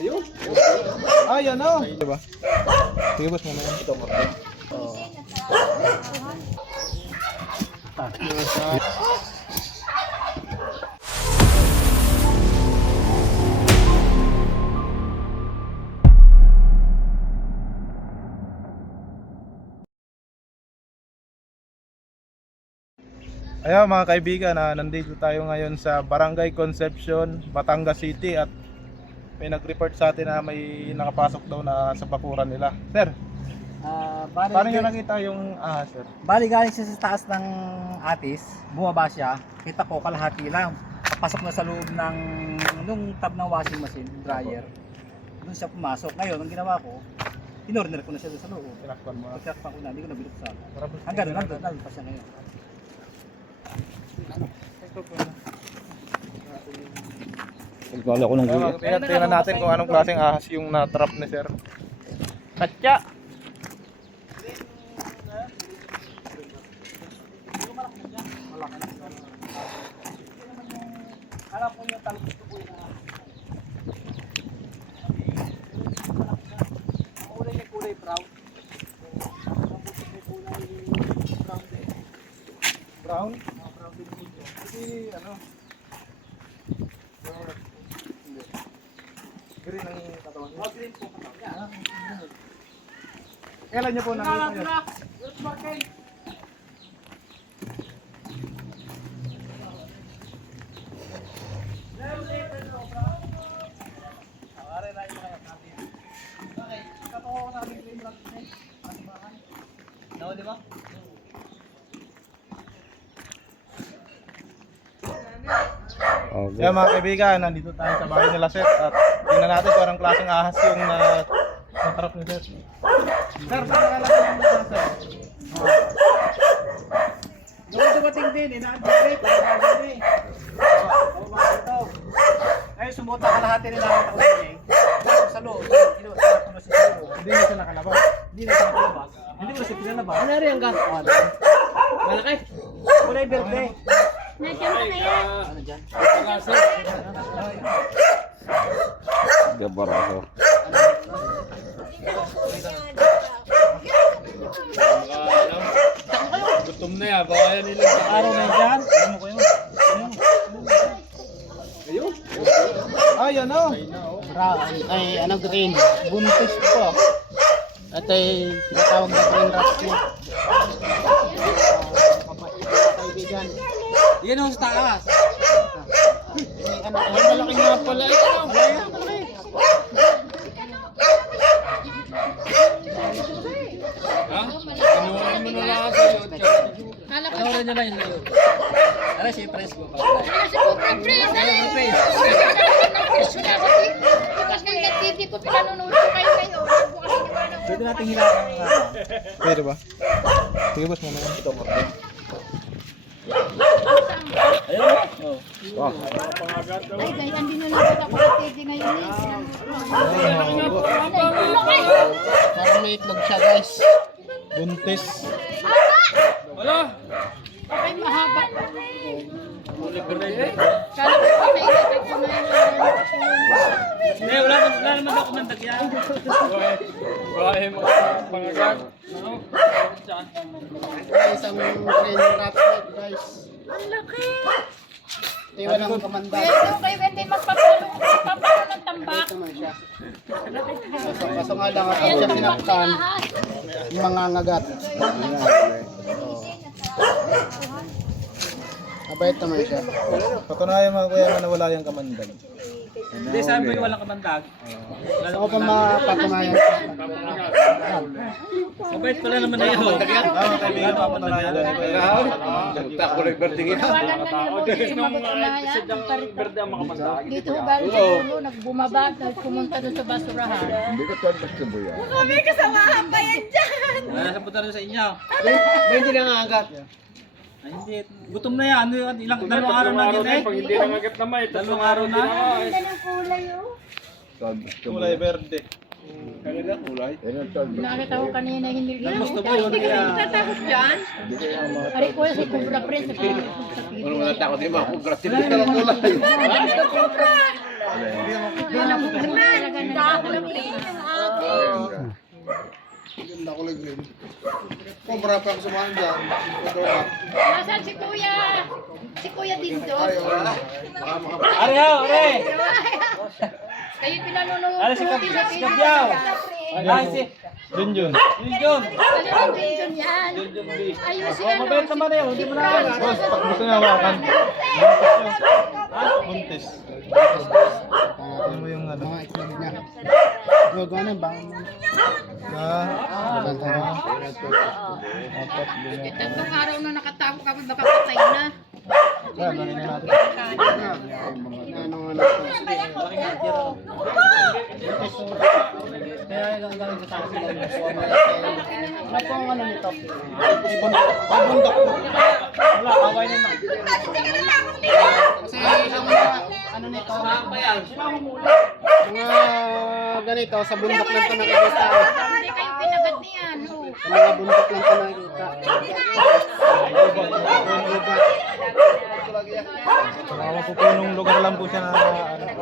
Ayun. Yan o. Diba? Sige boss, mamaya. Ito mo. Ayan mga kaibigan, nandito tayo ngayon sa Barangay Concepcion, Batangas City at may nag-report sa atin na may nakapasok daw na sa bakuran nila. Sir, paano nyo nakita yung sir? Bali galing siya sa taas ng atis, bumaba siya, kita ko kalahati lang. Papasok na sa loob ng nung tab ng washing machine, dryer. Doon siya pumasok. Ngayon, ang ginawa ko, inorder ko na siya doon sa loob. Tinakpan mo. Pagkakpan ko na, hindi ko nabinuksan. Hanggang doon, nandun pa siya ngayon. Nagkala ko ng guya. Tingnan natin kung anong klaseng ahas yung na-trap ni sir. Katya! Alam ko yung talong gusto ko yun na. Ang kulay niya kulay brown. May kulay brown din. Brown? Brown din dito. Hindi, ano? Hindi. Green ang katawan niya. Green po katawan niya. Kailan niyo po nakita yun? Di ba? Kaya mga kaibigan, nandito tayo sa bahay nila sir at tingnan natin kung anong klaseng ahas yung na-trap ni sir. Sir, paano kalala yung ahas sir? Doon dumating din, ina-update. Ngayon sumuta kalahati nila ang taon sa loob. Kinuha ko na siya sa loob. Hindi na siya nakalabas. Hindi na siya nakalabas. Hindi ko na siya pinalabas. Ano rin ang gato? Malaki. Kulay berde. Nandiyan pa na yan. Ano dyan? Gabaraso. Gutom na yan, baka yan nila sa Araw na dyan. Ano ko yun? Ayun. Yan o. Ay, ano green, buntis po. At ay tinatawag na green rat snake. Kaibigan. Yan ang sa taas. May ano, Ay, malaki nga pala ito. Ha? Kinuha mo na lang sa YouTube. Kala ko Ano rin nila yun sa'yo? Ano siya yung press ko? kala si Cobra Prince. Press. Wala sa TV. Bukas ng TV ko pinanonood ko kayo ngayon. Bukas hindi ba nang Pwede natin hilakan ng Pwede ba? Sige boss, mamaya. Ito mo. Ayun. Oh. Ay, guys, andin na lang ako sa TV ngayon eh. parang may itlog siya guys. Buntis. Wala. Ay, mahaba. Kala ko pa may ilatag ko na Hindi, wala naman ako mandag yan. Bahay mo pangagat. Ano? Saan? Isang green rat snake guys. ang laki. Tiwan ng kamanda. Pwede kayo hindi magpapalo ng tambak. Ito naman siya. Kaso nga lang ako siya sinaktan. Yung mga ngagat. Mabait naman siya. Patunayan mga kuya na nawala yung kamandag. Hindi, sabi mo yung walang kamandag. Ako pa mapatunayan siya. Mabait pala naman na yun. Mga kaibigan, papatunayan doon ni kuya. Nawalan na niya po dito mapatunayan. Dito galing sa ulo, nagbumaba, nagpumunta doon sa basurahan. Wala sa punta rin sa inyo. Ba hindi nangangagat? Ay, hindi. Gutom na yan. Dalawang araw na din eh. Pag hindi nangagat na may. Dalawang araw na. Ang ganda ng kulay oh. Kulay verde. Nakita ko kanina hindi Gusto mo yun kaya. tatakot dyan. Ari ko si Cobra Prince. Ano na takot din mga Cobra? na kulay green. Kung marami ang sumahan dyan, ito na. Nasaan si Kuya? Si Kuya Dindo. Ay, wala. Are ho, are! Kayo pinanunuot Ano si sa TV. Kabyaw? Ay, si Junjun. Yun. Ano yung Junjun yan? Ayun si ano. Mabait naman eh, hindi mo na alam. Boss, pag gusto nga hawakan. Buntis. Ano mo yung ano? Mga itlog niya. Huwag ano, bang... Apat, lima. Tatlong araw na nakatago kami baka patay na. Kaya, gawin na natin. Kaya lang gawin sa taxi lang. Ano po ang ano nito? Wala, away na lang. Kasi ang mga ano nito, mga ganito, sa bundok lang ito nakikita. Hindi kayo pinagat niyan. Oh. Sa mga bundok lang ito nakikita. Nakawag po nung lugar lang po siya na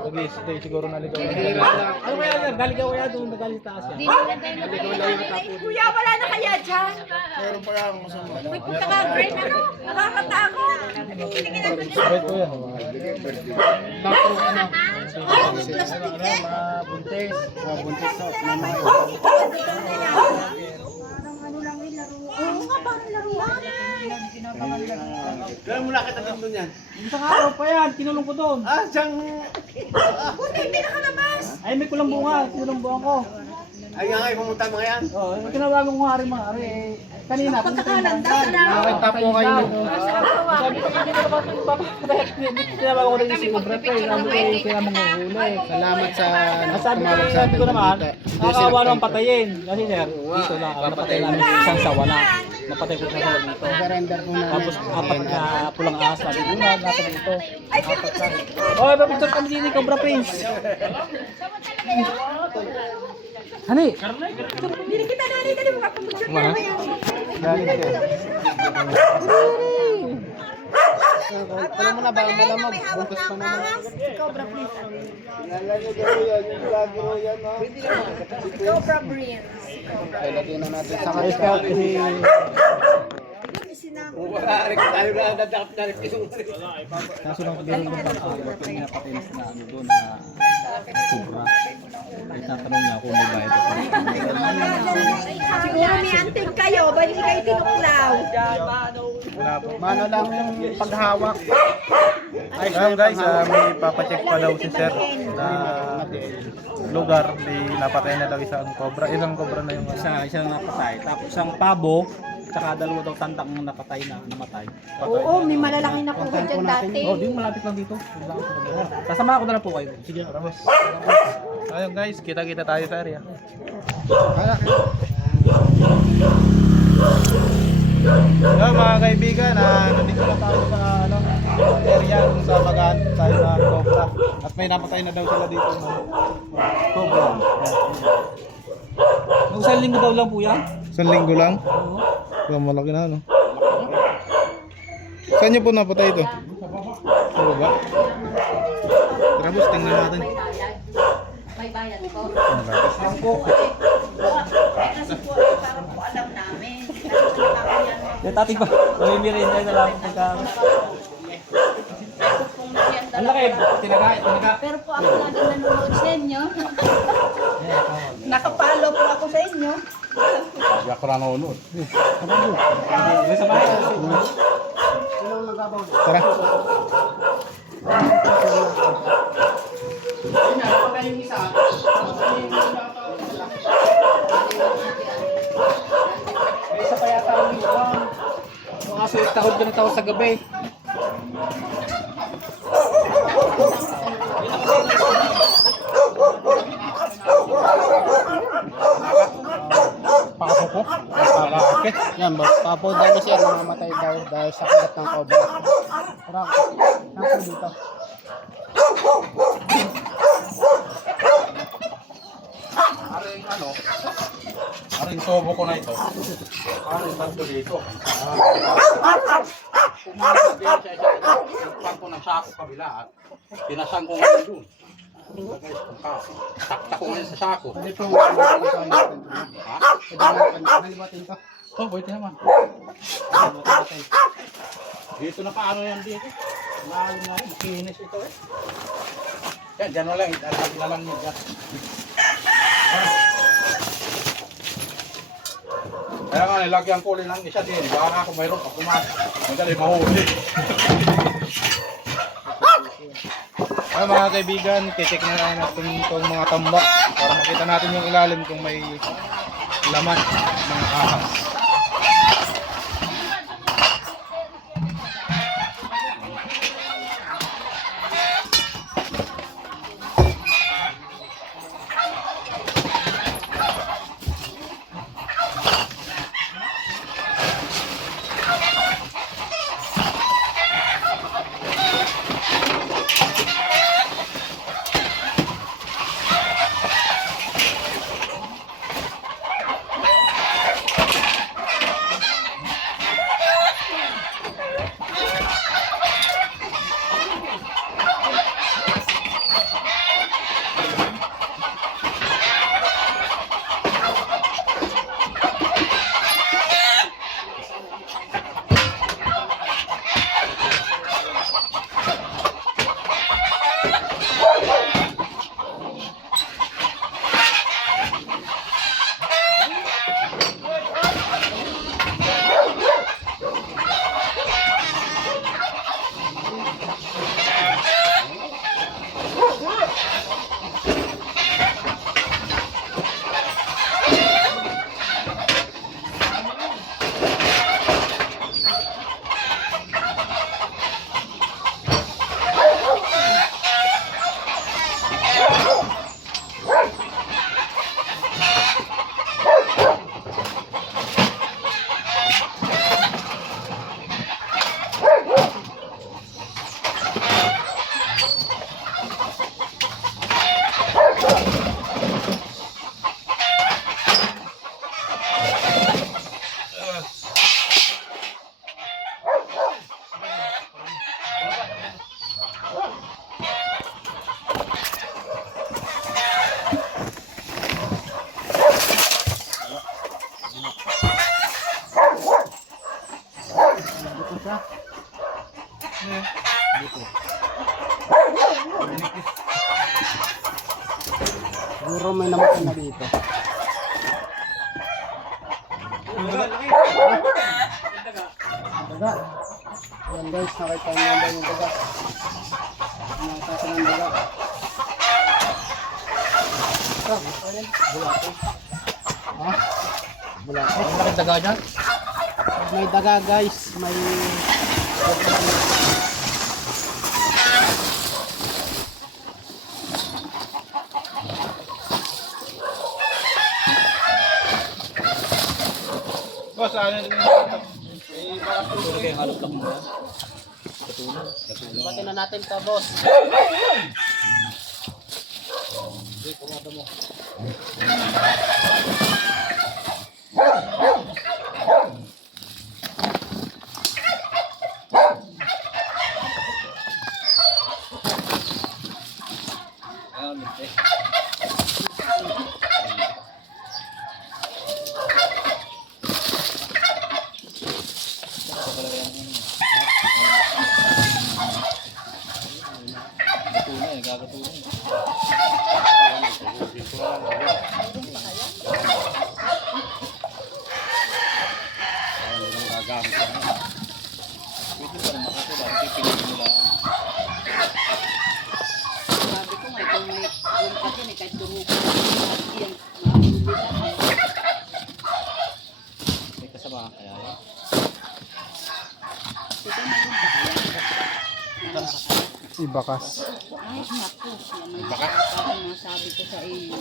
nag-i-stay siguro na ligaw. Hira lang. Ano kaya yan? Galing ka kaya doon, nagaling taas yan. Di nila tayo nakikita. Kuya, wala na kaya dyan? Meron pa yan masama. May punta ka, Greg, ano? Nakakatakot. Right po yan. Tapos ano, Plastic eh. buntis. Buntis so, may mga Oo nga, parang laruan. Isang araw pa yan, kinulong ko doon. Buti, hindi nakalabas. Ay, may kulang bunga, kinulong bunga ko. Ay, nga pumunta mga yan. Oo, tinawagan ko nga rin mga ari. Kanina, Pagkakalanda ka na. nakita po kayo nito. sabi ko, hindi ko naman tinawagan ko rin si Cobra Pay. Sabi ko, kaya mga huli. Salamat sa Sabi ko, tumawag sa sabi atin. ko naman, Hindi nakakawa sila naman patayin. Kasi sir, dito lang, napatay namin isang sawa na. Napatay ko na sawa dito. Surrender po namin. Tapos apat na pulang asa. Dito na, nasa dito. Ay, pinakita. Oh, papicture kami din ni Cobra Prince. Hani? Hindi kita nani, dali mo kapag-picture ka naman yan. Galing siya. Alam mo na ba, malamog, buntis pa naman. Cobra Prince. Cobra Prince. Ay, lagyan na natin sa Ay, kanila. kasi kaso lang pagdating ng pag-aabot yung napatinis na ano doon na sobra. Ay, natanong niya kung may bayad ako. Siguro may anting kayo, ba hindi kayo tinuklaw? Wala po. Mano lang yung paghawak. Ayun guys, may papacheck pa daw si sir na lugar. May napatay na daw isang cobra. Ilang cobra na yung Isang napatay. Tapos isang pabo, tsaka dalawa daw tandang napatay na namatay. Oo, may malalaki na kuha dyan dati. Oh, di malapit lang dito. Sasama ako na lang po kayo. Sige. Ramos. Ayun guys, kita-kita tayo sa area. Yo mga kaibigan, nandito na tayo sa area kung sa bagaan tayo na cobra. At may napatay na daw sila dito ng cobra. Nung isang linggo daw lang po yan. Isang linggo lang? Oo. Malaki na, no? Saan niyo po napatay ito? Sa baba? Tara boss, tingnan natin. May bayad ko. Yung tating pa, mamimirinda na lang pagka... Ang laki, tinaga. Pero po ako lagi nanonood sa inyo. Nakapalo po ako sa inyo. May sa bahay. Tara. May isa pa yata ang iwan. Mga sulit takot ko na tao sa gabi. Papo po. Palaki. Yan, papo dahil siya namamatay daw dahil sa kagat ng cobra. Tara, saan po dito? Aring sobo ko na ito. Aring tanto dito. Pumasok din siya sa pagko ng sako kabila at pinasan ko ngayon doon. Taktak ko ngayon sa sako. Pwede po nalibutin natin. Ha? Pwede nalibutin to. Oh, pwede naman. Nalibutin natin. Dito na paano yan dito? Lalo na rin, makinis ito eh. Yan, dyan na lang, italagay na lang niya. Kaya nga, nilagyan ko ulit ng isa din. Baka ako mayroon pa pumasok. Madali mahuli. Ay, mga kaibigan, titik na lang natin itong mga tambak para makita natin yung ilalim kung may laman ng ahas. Siguro may namatay na dito. Daga. Ayan guys, nakita niyo ba yung daga? Nakita ng daga. Ito, ayan. Bulato. Ha? Bulato. Ang laki daga dyan. May daga guys, may... Boss, ano din Batin na natin ito, boss. Sabi ko nga, kung may yung kasi may kahit tumuko yan, mahuli na. May kasama kaya yan. Ito meron ba kaya? Ibakas. Ay, naku. Yan may parang nasabi ko sa iyo.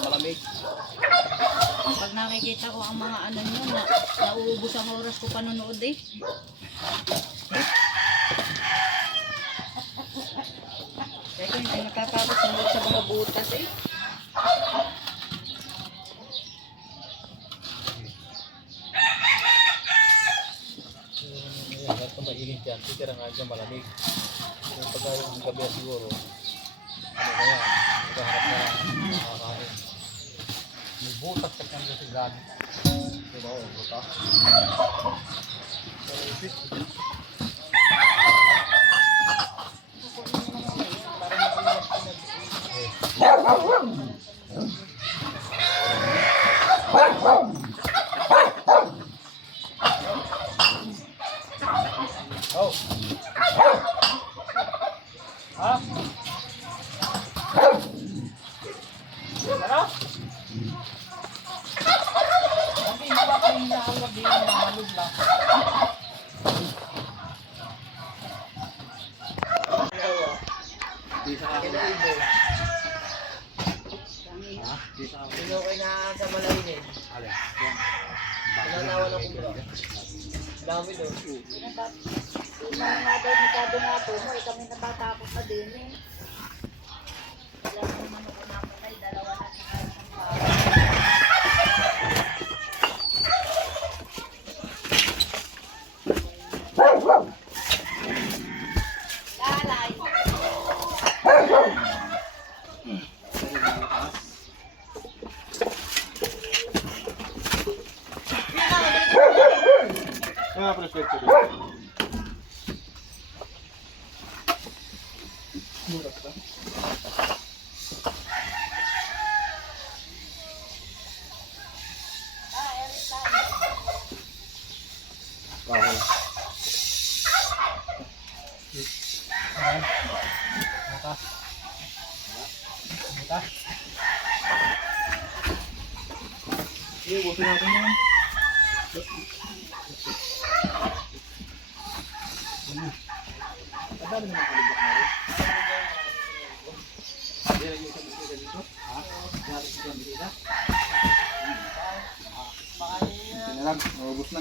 Malamig. Pag nakikita ko ang mga ano nyo, nauubos ang oras ko panonood eh. Teka, hindi nakakapos sa mga butas eh. init yan. Titira nga dyan malamig. Kung pagka yung gabi siguro, ano na yan, maghahanap na lang makakain. May butas ka kang kasi gamit. Diba o, butas. Oh. Ha? Ano? Hindi mo ba kayo nakawag din yung mahalog lang? Di sa akin na ibo. Ha? Di sa akin. Sino kayo na sa malayin eh? Alin? Yan. Pinanawa ng kumbra. Dami doon. Mga delikado nga po mo, kami natatakot na din eh. Alam mo naman ako namatay, dalawa na sa isang bahay. Lalay. Mga prospekto dito. Buti natin yan. Naubos na.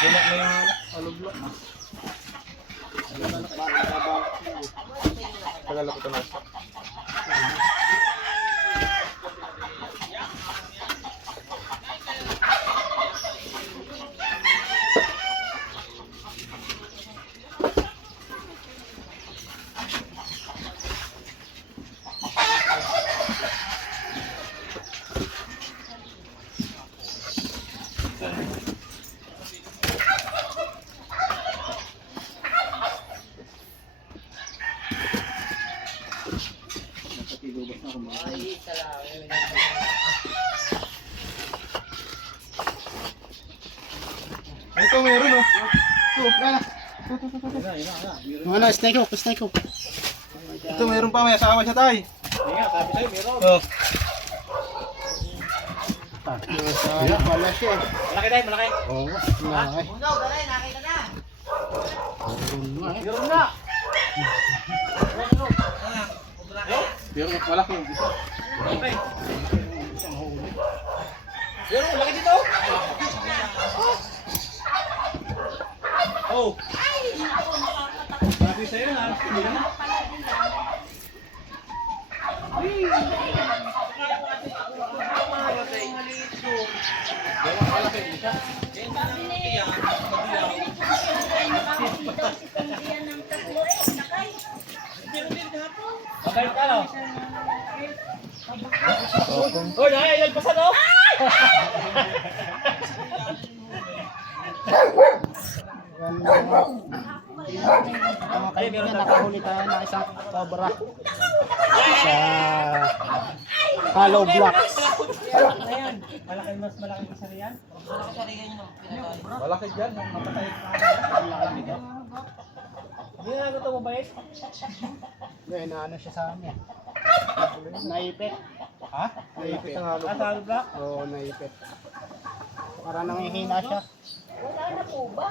Bulak na yung alublok. Tagal ako ito nasa. Ito meron oh. Ano, snake hook, snake hook. Ito meron pa, may asawa siya tay. Hindi nga, sabi sa'yo, meron. Oh. Wala siya. Malaki tayo, malaki. Oo, malaki. Meron na. Meron mas malaki yung isa. Meron, malaki dito. Oh. Sabi sa'yo na. Mabait ka no? Hoy, ay, lagpasan oh! Mga kaibigan, nakahuli tayo na isang cobra sa hollow blocks. Malaki dyan, yung napatay. Ngayon, naano siya sa amin. Naipit. Ha? Naipit ang halo. Oo, naipit. Para nangihina siya. Wala na po ba?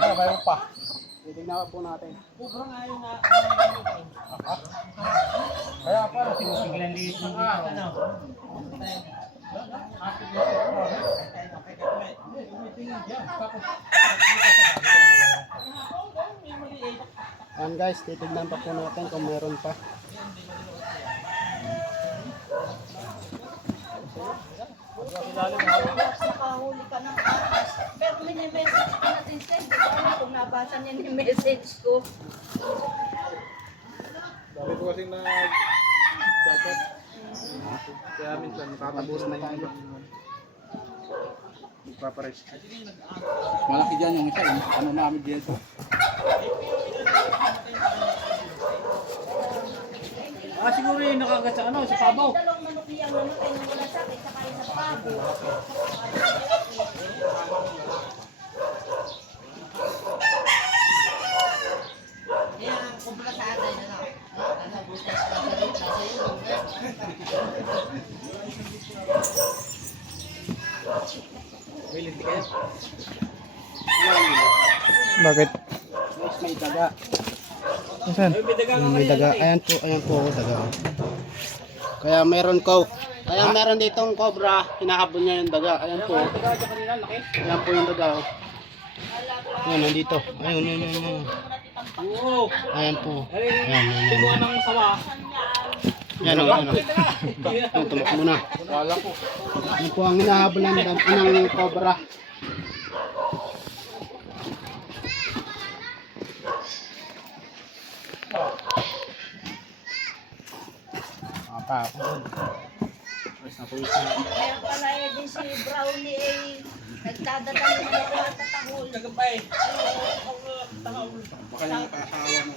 Mayroon pa. Titignan po natin. Kaya pa. Ayan guys, titignan pa po natin kung meron pa. Nakahuli ka ng ahas. Pero mini-message ka natin, sir. Di ba alam kung nabasa niya yung message ko? Dami ko kasing nag-chat. Kaya minsan nakatabos na yung iba. Magpapares. Malaki dyan yung isa, yung ano namin dito. Siguro yung nakagat sa ano, sa pabaw. Dalawang manok niyang namatay na wala sakit, saka yung sa pabo. Bakit? Guys, may daga. Saan? May daga. Ayan po, daga. Kaya meron ko. Kaya meron ditong cobra, hinahabol niya yung daga. Ayan po. Ayan po yung daga. Oh. Ayan, nandito. Ayun. Ayan po. Ayan. ng sawa. Yan o, yan o. Tumak muna. Yan po ang hinahabol ng cobra. Apa ako doon. Pwes na pwes na. Kaya pala din si Brownie ay nagdadala ng mga tatahol. Baka yung nakasawa mo.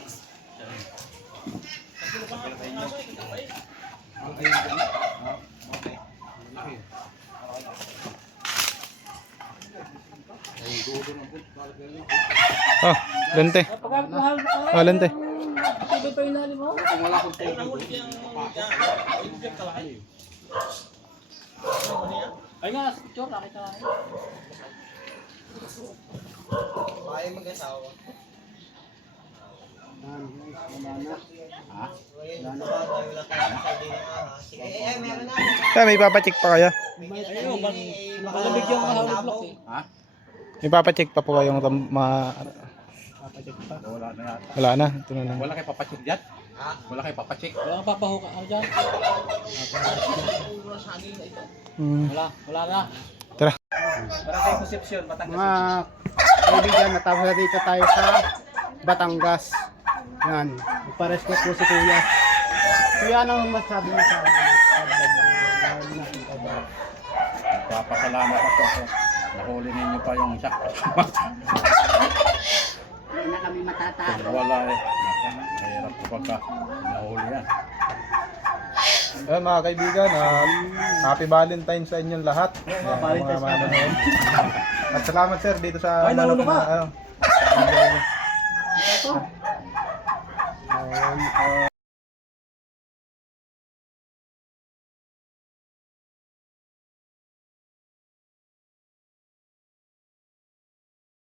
Oh, lente. Oh, lente. Kung wala kong tubig. Ay nga, picture, nakita na. Yan, guys, wala na. Ha? Wala na. Kaya may papacheck pa kayo? Nakalamig yung hollow blocks eh. Ha? May papacheck pa po kayong Papacheck pa. Wala na yata. Wala na, ito na lang. Wala kayo papacheck dyan? Wala kayo papacheck? Wala kang papahuka ako dyan. Wala na. Tara. Barangay Concepcion, Batangas. Mga kaibigan, natapos na dito tayo sa Batangas. Yan, pares ko po si Kuya. Kuya, anong masabi mo sa Papasalamat ako. Nahuli ninyo pa yung isa. Hindi na kami matatalo. Kung wala eh. Mahirap ko pagka nahuli yan. Ayun mga kaibigan, happy Valentine's sa inyong lahat. Mga manonood. At salamat sir dito sa Ay, nalulung ka. ano.